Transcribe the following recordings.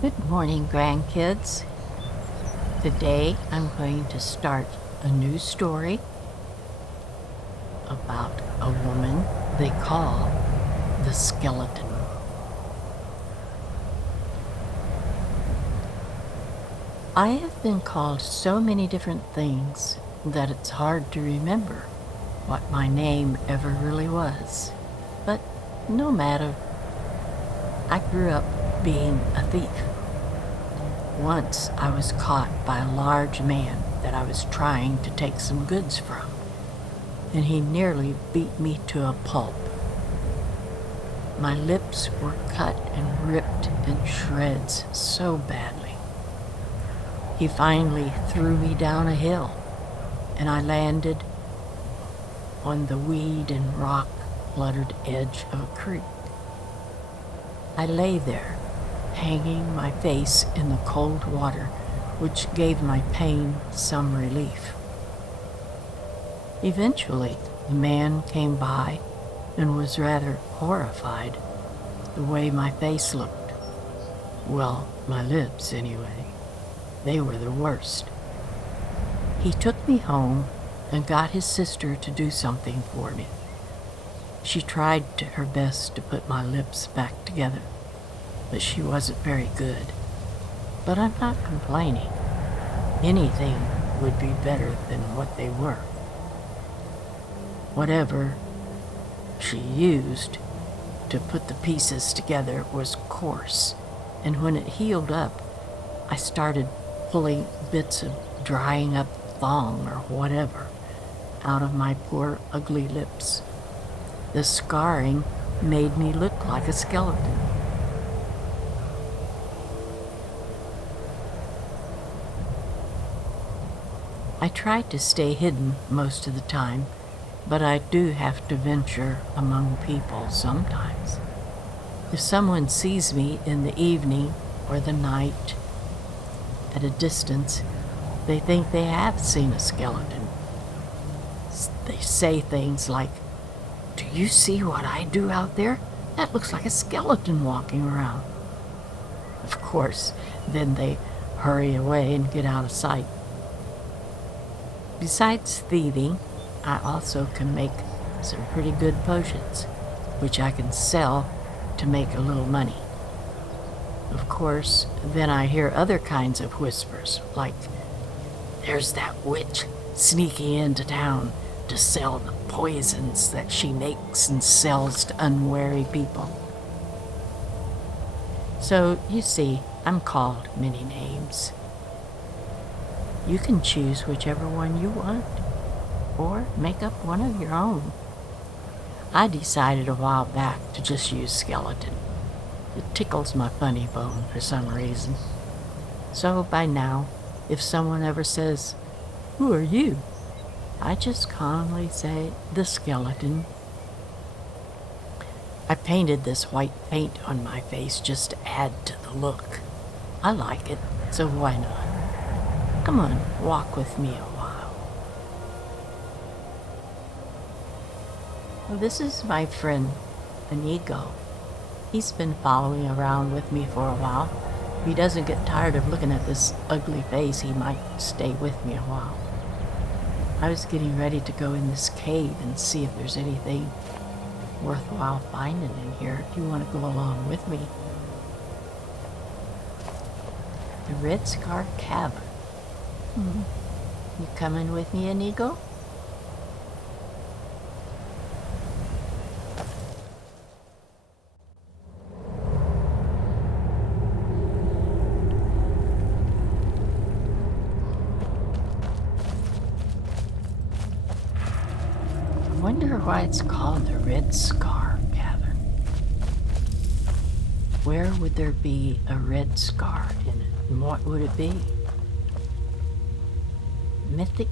Good morning, grandkids. Today I'm going to start a new story about a woman they call the skeleton. I have been called so many different things that it's hard to remember what my name ever really was. But no matter, I grew up being a thief. Once I was caught by a large man that I was trying to take some goods from, and he nearly beat me to a pulp. My lips were cut and ripped in shreds so badly. He finally threw me down a hill, and I landed on the weed and rock cluttered edge of a creek. I lay there, hanging my face in the cold water, which gave my pain some relief. Eventually, the man came by and was rather horrified the way my face looked. Well, my lips anyway. They were the worst. He took me home and got his sister to do something for me. She tried her best to put my lips back together, but she wasn't very good. But I'm not complaining. Anything would be better than what they were. Whatever she used to put the pieces together was coarse, and when it healed up, I started pulling bits of drying up thong or whatever out of my poor ugly lips. The scarring made me look like a skeleton. I tried to stay hidden most of the time, but I do have to venture among people sometimes. If someone sees me in the evening or the night at a distance, they think they have seen a skeleton. They say things like, "Do you see what I do out there? That looks like a skeleton walking around." Of course, then they hurry away and get out of sight. Besides thieving, I also can make some pretty good potions, which I can sell to make a little money. Of course, then I hear other kinds of whispers, like, "There's that witch sneaking into town to sell the poisons that she makes and sells to unwary people." So, you see, I'm called many names. You can choose whichever one you want, or make up one of your own. I decided a while back to just use skeleton. It tickles my funny bone for some reason. So by now, if someone ever says, "Who are you?" I just calmly say, "The skeleton." I painted this white paint on my face just to add to the look. I like it, so why not? Come on, walk with me a while. Well, this is my friend, Inigo. He's been following around with me for a while. If he doesn't get tired of looking at this ugly face, he might stay with me a while. I was getting ready to go in this cave and see if there's anything worthwhile finding in here. If you want to go along with me. The Red Scar Cavern. You coming with me, Inigo? I wonder why it's called the Red Scar Cavern. Where would there be a red scar in it, and what would it be? Mythic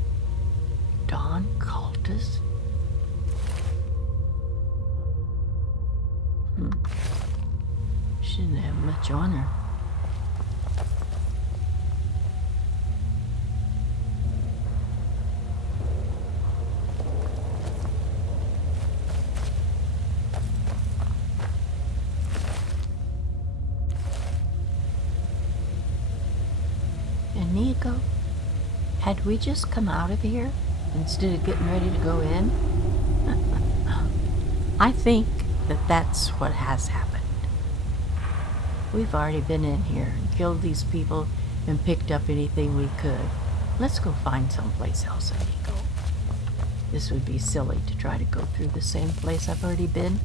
Dawn Cultist? She didn't have much on her. Nico, had we just come out of here instead of getting ready to go in? I think that that's what has happened. We've already been in here and killed these people and picked up anything we could. Let's go find someplace else, amigo. This would be silly to try to go through the same place I've already been.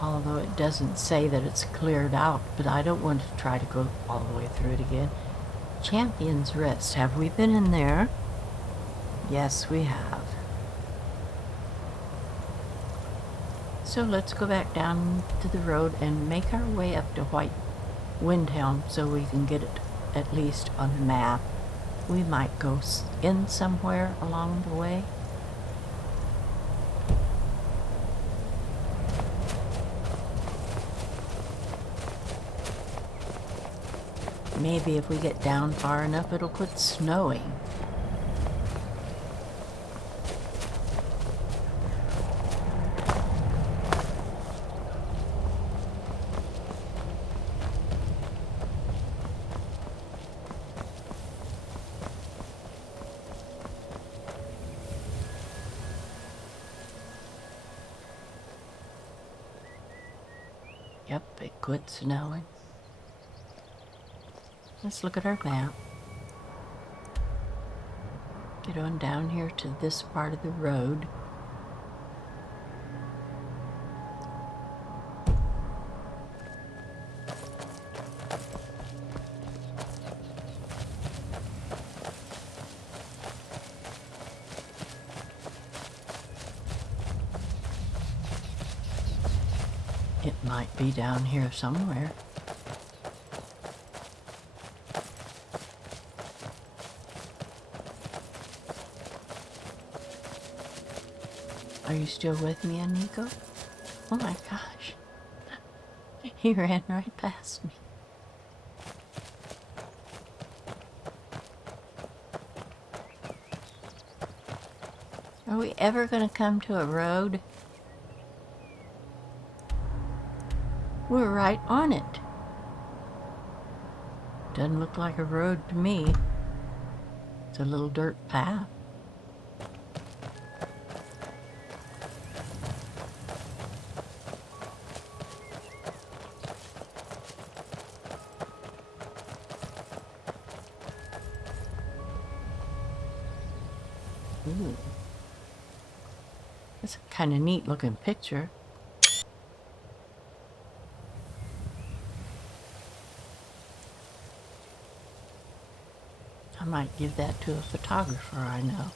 Although it doesn't say that it's cleared out, but I don't want to try to go all the way through it again. Champion's Rest. Have we been in there? Yes, we have. So let's go back down to the road and make our way up to White Windhelm so we can get it at least on the map. We might go in somewhere along the way. Maybe if we get down far enough, it'll quit snowing. Yep, it quit snowing. Let's look at our map. Get on down here to this part of the road. It might be down here somewhere. Are you still with me, Nico? Oh my gosh. He ran right past me. Are we ever going to come to a road? We're right on it. Doesn't look like a road to me. It's a little dirt path. Ooh. That's a kind of neat looking picture. I might give that to a photographer I know.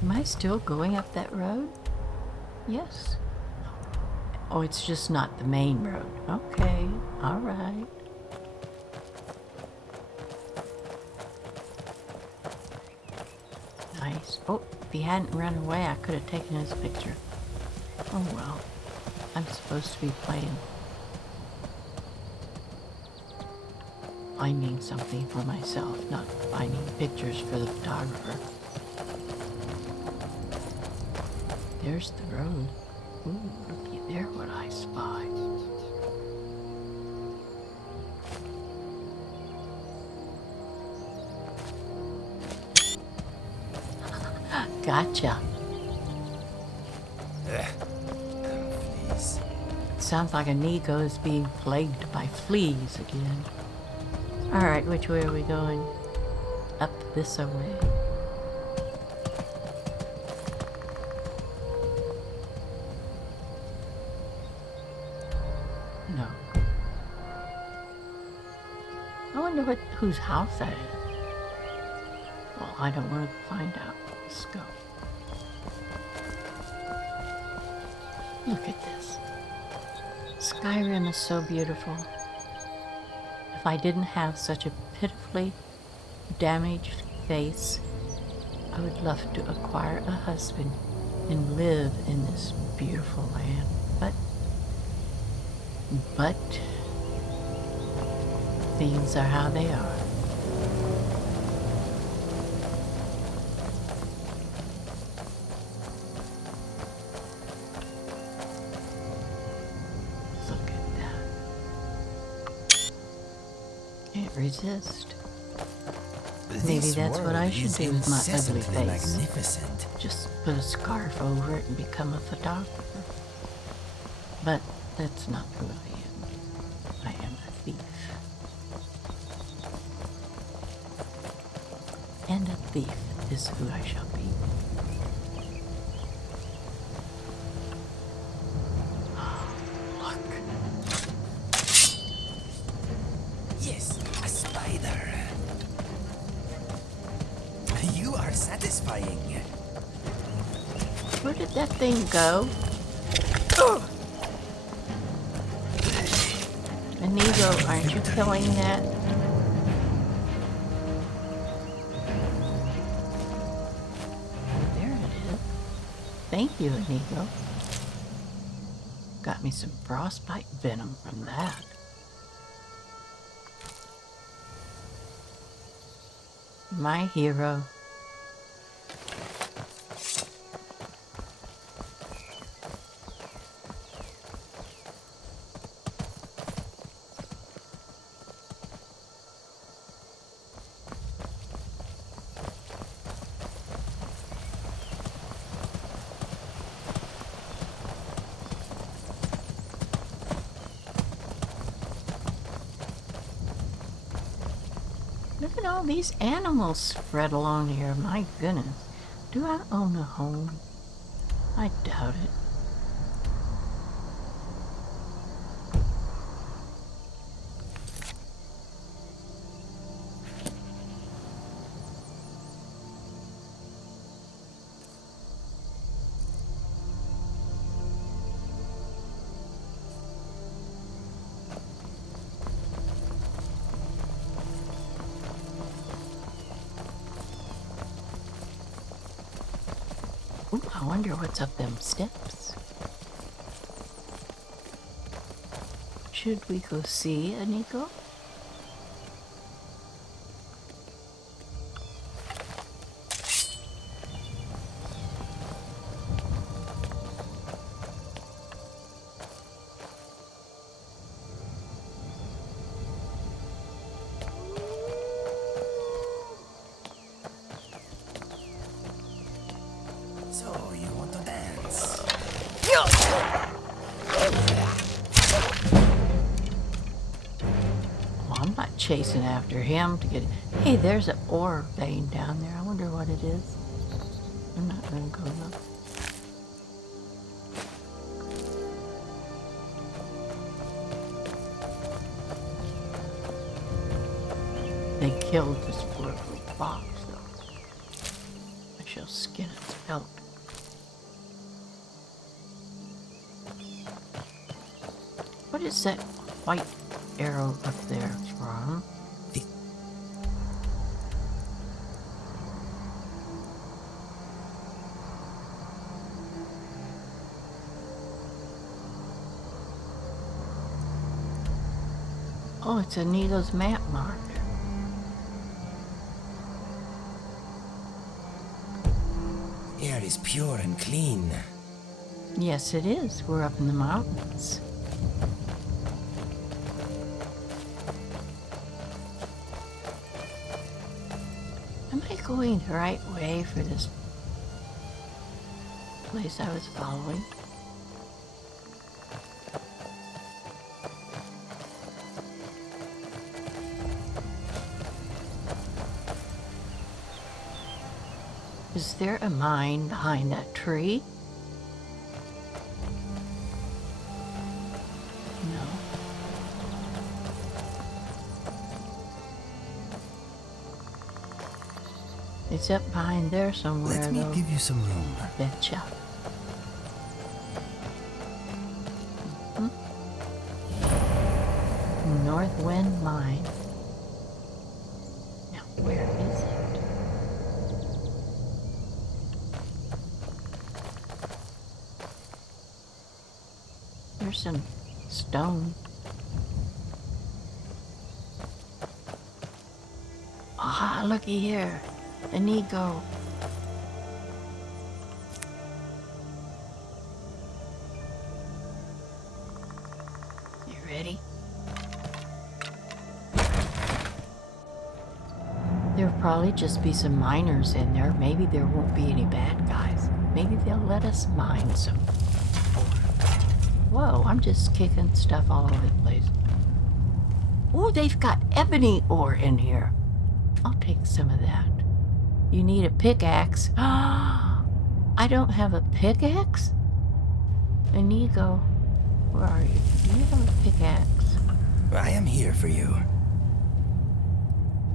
Am I still going up that road? Yes. Oh, it's just not the main road. Okay, all right. Nice. Oh, if he hadn't run away, I could have taken his picture. Oh well. I'm supposed to be playing. Finding something for myself, not finding pictures for the photographer. There's the road. Ooh, looky there what I spy. Gotcha. Fleas. Sounds like a Nico is being plagued by fleas again. Alright, which way are we going? Up this way. No. I wonder whose house that is. Well, I don't want to find out. Let's go. Look at this. Skyrim is so beautiful. If I didn't have such a pitifully damaged face, I would love to acquire a husband and live in this beautiful land. But things are how they are. Look at that. Can't resist. Maybe that's what I should do with my ugly face. Magnificent. Just put a scarf over it and become a photographer. But that's not who I am. I am a thief. And a thief is who I shall be. Look. Yes, a spider. You are satisfying. Where did that thing go? Inigo, aren't you killing that? There it is. Thank you, Inigo. Got me some frostbite venom from that. My hero. Look at all these animals spread along here. My goodness. Do I own a home? I doubt it. Ooh, I wonder what's up them steps. Should we go see Inigo? So you want to dance? Well, I'm not chasing after him to get... Hey, there's an ore vein down there. I wonder what it is. I'm not going to go look. They killed this poor little fox, though. I shall skin its pelt. What is that white arrow up there from? Oh, it's Inigo's map mark. Air is pure and clean. Yes, it is. We're up in the mountains. Am I going the right way for this place I was following? Is there a mine behind that tree? No. It's up behind there somewhere, Let me though. give you some room. Betcha. North Wind Mine. Now, where is it? There's some stone. Ah, looky here. An eagle. You ready? There'll probably just be some miners in there. Maybe there won't be any bad guys. Maybe they'll let us mine some ore. Whoa, I'm just kicking stuff all over the place. Oh, they've got ebony ore in here. I'll take some of that. You need a pickaxe. I don't have a pickaxe? Inigo, where are you? Do you have a pickaxe? I am here for you.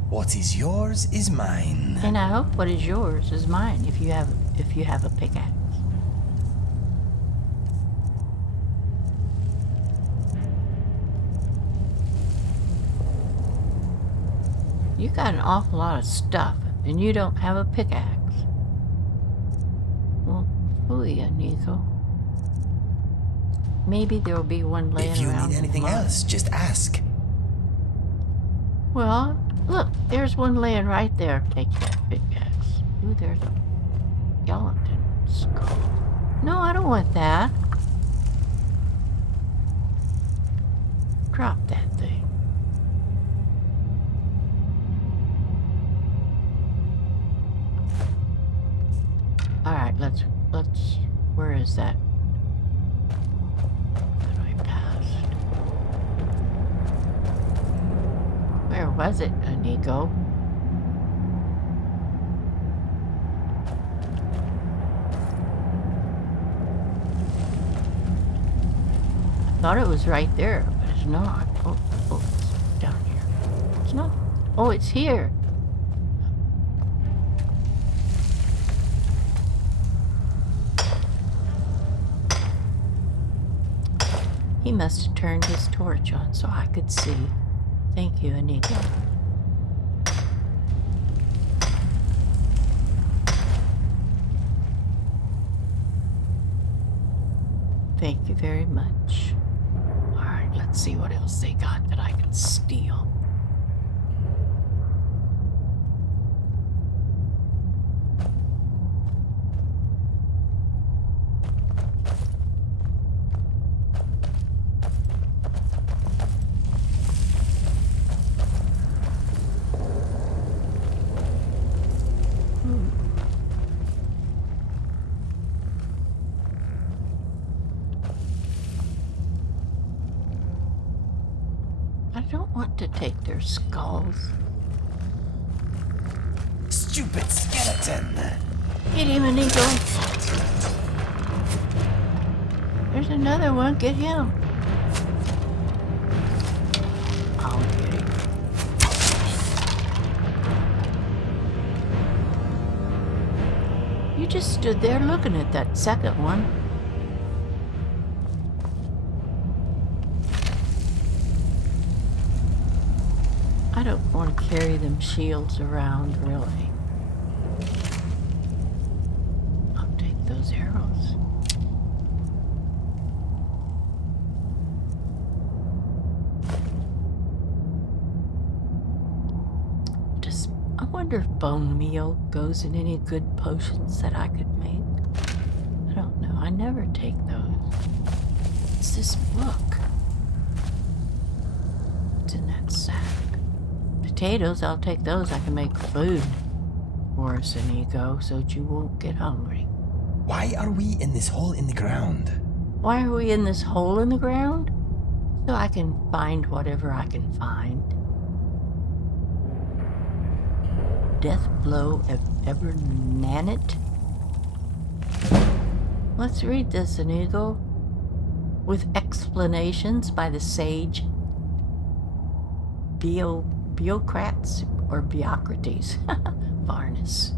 What is yours is mine. And I hope what is yours is mine if you have a pickaxe. You got an awful lot of stuff, and you don't have a pickaxe. Well, phooey, Inigo. Maybe there'll be one laying around. If you need anything else, just ask. Well, look, there's one laying right there. Take that pickaxe. Ooh, there's a skeleton skull. No, I don't want that. Drop that thing. Alright, let's, where is that? That I passed. Where was it, Inigo? I thought it was right there, but it's not. Oh, it's down here. It's not. Oh, it's here. He must have turned his torch on so I could see. Thank you, Inigo. Thank you very much. Alright, let's see what else they got that I can steal. I don't want to take their skulls. Stupid skeleton! Get him, Inigo. There's another one. Get him. I'll get him. You just stood there looking at that second one. I don't want to carry them shields around, really. I'll take those arrows. I wonder if bone meal goes in any good potions that I could make. I don't know. I never take those. It's this book. What's in that sack? Potatoes, I'll take those. I can make food for us, Inigo, so that you won't get hungry. Why are we in this hole in the ground? Why are we in this hole in the ground? So I can find whatever I can find. Death blow of ever Nanit. Let's read this, Inigo. With explanations by the sage Bureaucrats or Bureaucrates. Varnus.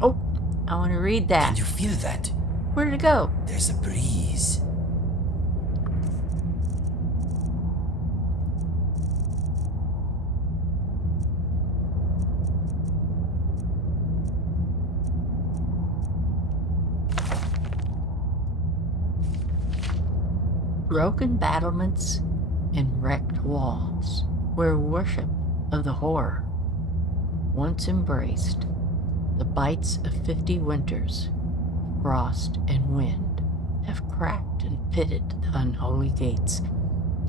Oh, I want to read that. Can you feel that? Where did it go? There's a breeze. Broken battlements and wrecked walls, where worship of the horror once embraced the bites of 50 winters, frost and wind have cracked and pitted the unholy gates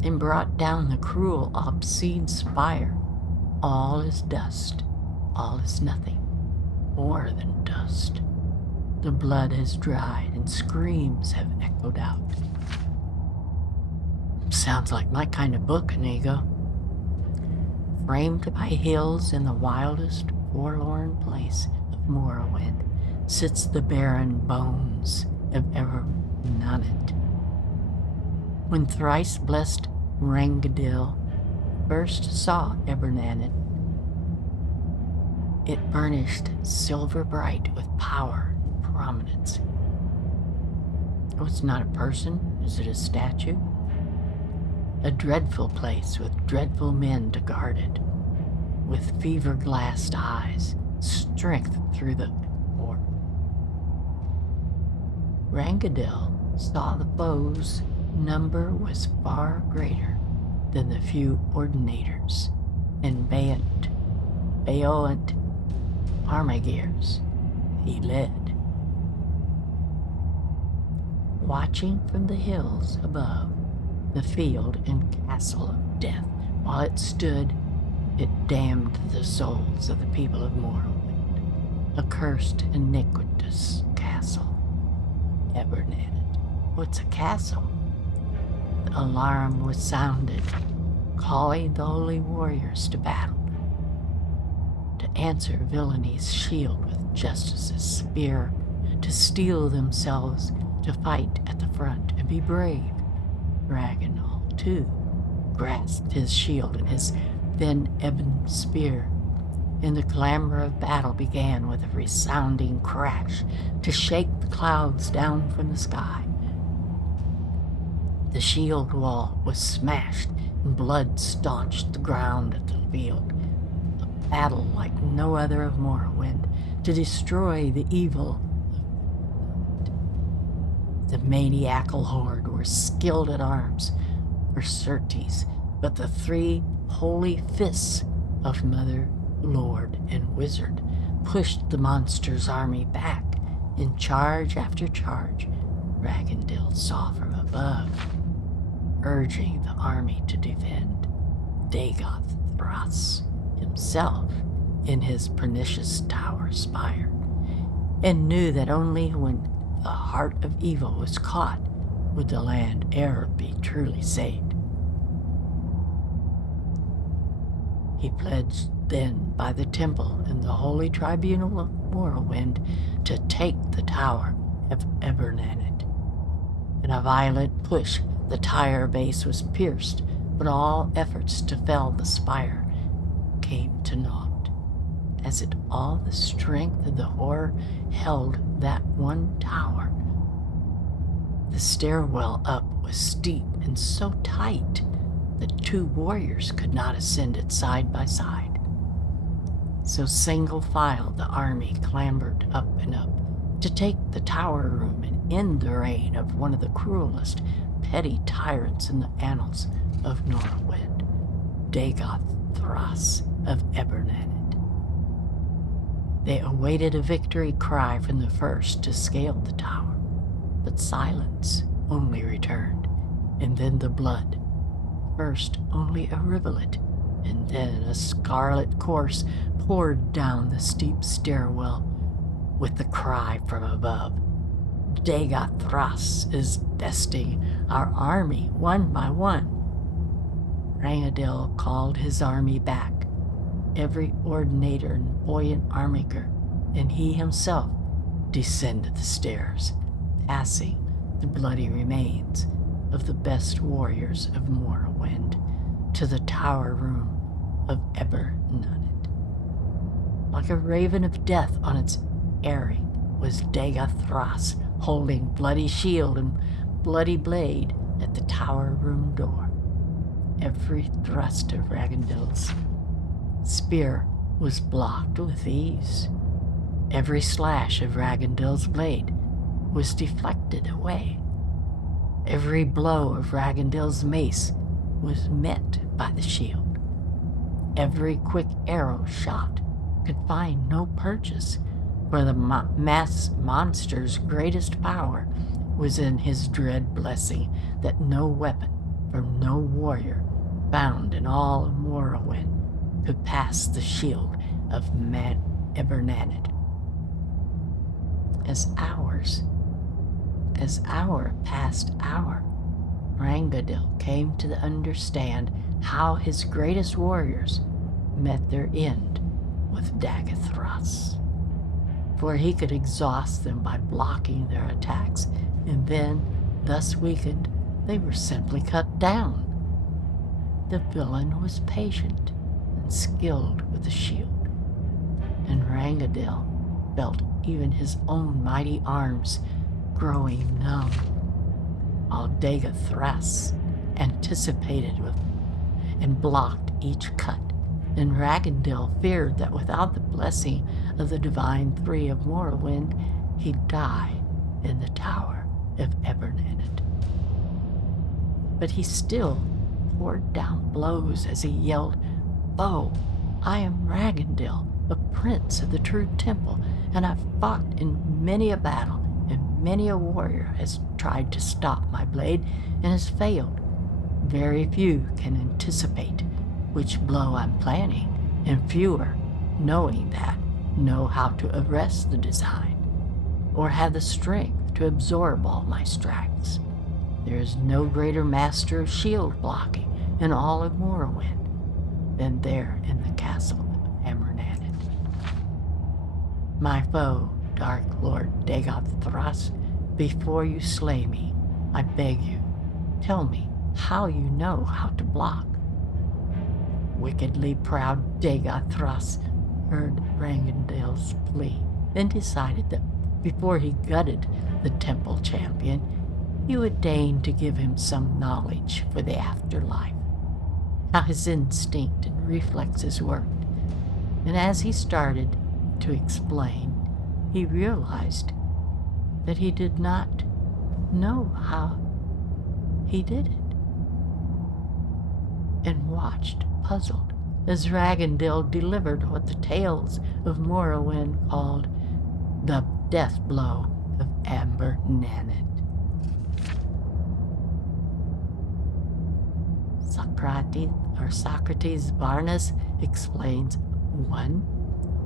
and brought down the cruel, obscene spire. All is dust, all is nothing, more than dust. The blood has dried and screams have echoed out. Sounds like my kind of book, Inigo. Framed by hills in the wildest, forlorn place of Morrowind sits the barren bones of Ebernanet. When thrice blessed Rangadil first saw Ebernanet, it burnished silver bright with power and prominence. Oh, it's not a person, is it a statue? A dreadful place with dreadful men to guard it, with fever-glassed eyes, strength through the war. Rangadil saw the foes' number was far greater than the few ordinators and Bayonet armagears he led. Watching from the hills above the field and castle of death, while it stood, it damned the souls of the people of Morrowind. A cursed, iniquitous castle. Ebernanet. What's a castle? The alarm was sounded, calling the holy warriors to battle. To answer villaini's shield with justice's spear, to steel themselves to fight at the front and be brave. Ragnall, too, grasped his shield and his thin ebon spear, and the clamor of battle began with a resounding crash to shake the clouds down from the sky. The shield wall was smashed, and blood staunched the ground at the field. A battle like no other of Morrowind to destroy the evil. The maniacal horde were skilled at arms, for certes, but the three holy fists of Mother, Lord, and Wizard pushed the monster's army back in charge after charge. Ragandil saw from above, urging the army to defend. Dagoth Thras himself in his pernicious tower spire, and knew that only when the heart of evil was caught would the land e'er be truly saved. He pledged then by the temple in the holy tribunal of Morrowind to take the tower of Ebernanet. In a violent push, the tower base was pierced, but all efforts to fell the spire came to naught, as it all the strength of the horror held that one tower. The stairwell up was steep and so tight that two warriors could not ascend it side by side. So single file the army clambered up and up to take the tower room and end the reign of one of the cruelest, petty tyrants in the annals of Morrowind, Dagoth Thras of Ebernanet. They awaited a victory cry from the first to scale the tower, but silence only returned, and then the blood. First only a rivulet, and then a scarlet course poured down the steep stairwell with the cry from above. Dagoth Thras is besting our army one by one. Rangadil called his army back, every ordinator and buoyant armiger, and he himself descended the stairs, passing the bloody remains of the best warriors of Morrowind to the tower room of Ebernanet. Like a raven of death on its airing was Dagoth Thras, holding bloody shield and bloody blade at the tower room door. Every thrust of Ragandil's spear was blocked with ease. Every slash of Ragandil's blade was deflected away. Every blow of Ragondale's mace was met by the shield. Every quick arrow shot could find no purchase, for the mass monster's greatest power was in his dread blessing that no weapon from no warrior found in all of Morrowind could pass the shield of Ebernanid. As hour passed hour, Rangadil came to understand how his greatest warriors met their end with dagger thrusts. For he could exhaust them by blocking their attacks, and then, thus weakened, they were simply cut down. The villain was patient and skilled with the shield, and Rangadil felt even his own mighty arms growing numb, while Dagethras anticipated with and blocked each cut, and Ragondil feared that without the blessing of the Divine Three of Morrowind, he'd die in the Tower of Ebernanid. But he still poured down blows as he yelled, "Foe, I am Ragondil, a prince of the true temple, and I've fought in many a battle, and many a warrior has tried to stop my blade and has failed. Very few can anticipate which blow I'm planning, and fewer, knowing that, know how to arrest the design, or have the strength to absorb all my strikes. There is no greater master of shield blocking in all of Morrowind than there in the castle of Ebernanid. My foe, Dark Lord Dagethras, before you slay me, I beg you, tell me how you know how to block." Wickedly proud Dagethras heard Ragondale's plea, then decided that before he gutted the temple champion, he would deign to give him some knowledge for the afterlife, how his instinct and reflexes worked. And as he started to explain, he realized that he did not know how he did it, and watched, puzzled, as Ragondil delivered what the tales of Morrowind called the death blow of Ebernanid. Socrates Varnas explains: 1.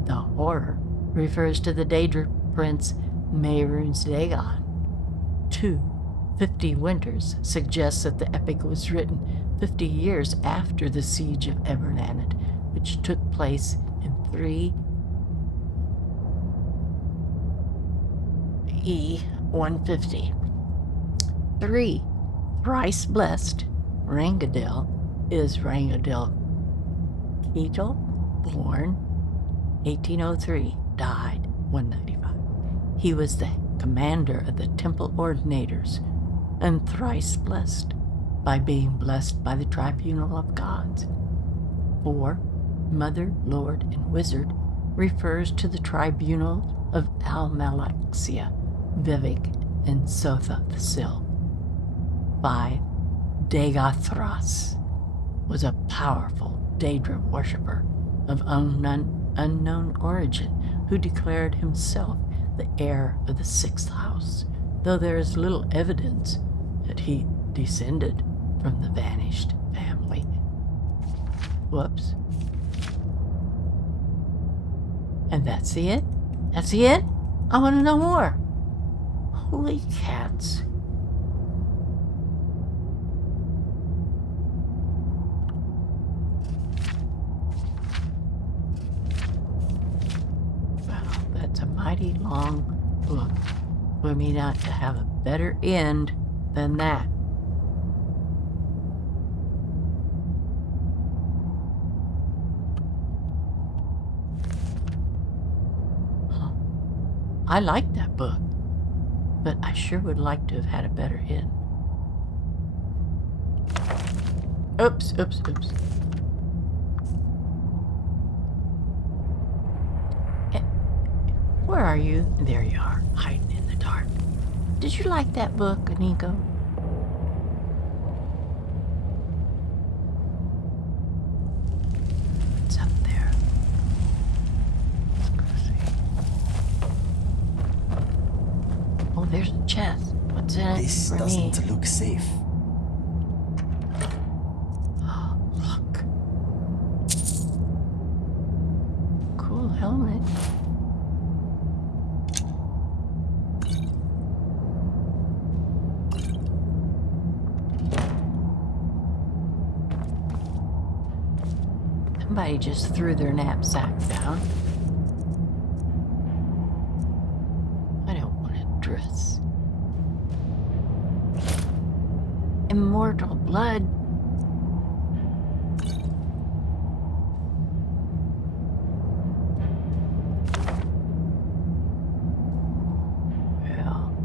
The horror refers to the Daedra prince Mehrunes Dagon. 2. 50 Winters suggests that the epic was written 50 years after the siege of Ebernanid, which took place in 3E150. 3. Thrice blessed Rangadil is Rangadil Ketel, born 1803, died 195. He was the commander of the Temple Ordinators, and thrice blessed by being blessed by the Tribunal of Gods. 4. Mother, Lord, and Wizard refers to the Tribunal of Almalexia, Vivek, and Sotha Sil. 5. Dagethras was a powerful Daedra worshipper of unknown origin who declared himself the heir of the 6th house, though there is little evidence that he descended from the vanished family. Whoops. And that's the end? That's the end? I want to know more. Holy cats. Wow, that's a mighty long book for me not to have a better end than that. I like that book, but I sure would like to have had a better end. Oops. Where are you? There you are, hiding in the dark. Did you like that book, Nico? This for me. doesn't look safe. Oh, look. Cool helmet. Somebody just threw their knapsack down. I don't want to dress. Immortal blood. Well,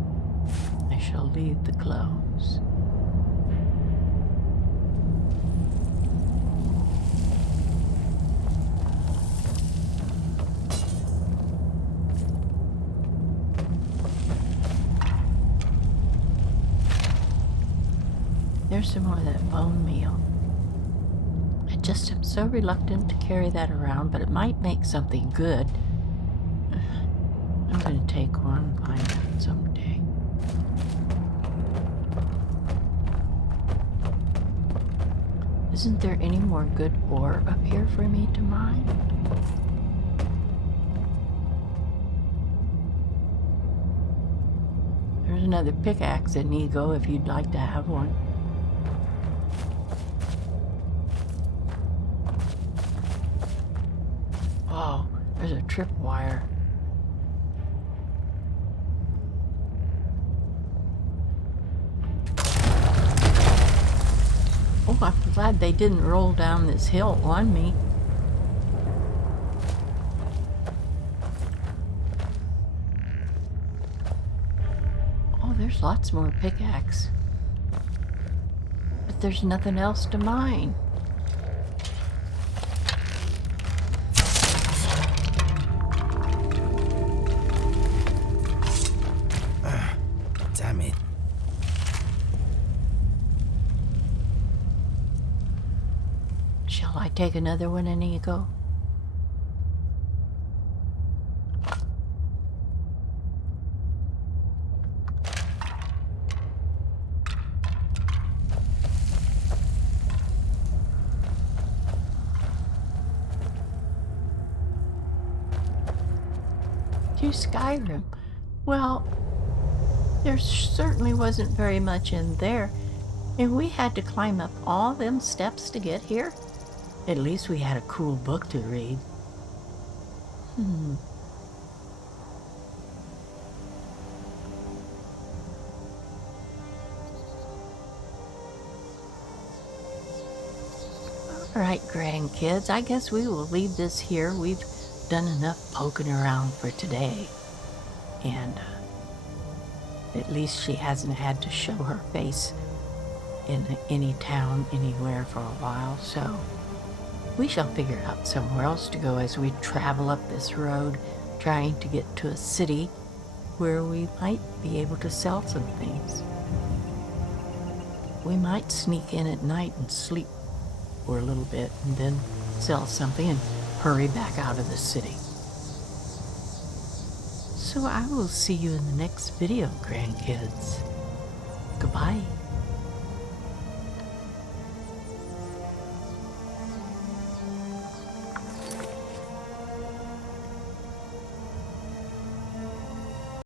I shall leave the clothes. There's some more of that bone meal. I just am so reluctant to carry that around, but it might make something good. I'm gonna take one, find out someday. Isn't there any more good ore up here for me to mine? There's another pickaxe in Ego if you'd like to have one. Oh, there's a tripwire. Oh, I'm glad they didn't roll down this hill on me. Oh, there's lots more pickaxe. But there's nothing else to mine. Damn it. Shall I take another one in Ego? To Skyrim. Well, there certainly wasn't very much in there, and we had to climb up all them steps to get here. At least we had a cool book to read. All right, grandkids, I guess we will leave this here. We've done enough poking around for today. And at least she hasn't had to show her face in any town anywhere for a while, so we shall figure out somewhere else to go as we travel up this road, trying to get to a city where we might be able to sell some things. We might sneak in at night and sleep for a little bit and then sell something and hurry back out of the city. So I will see you in the next video, grandkids. Goodbye.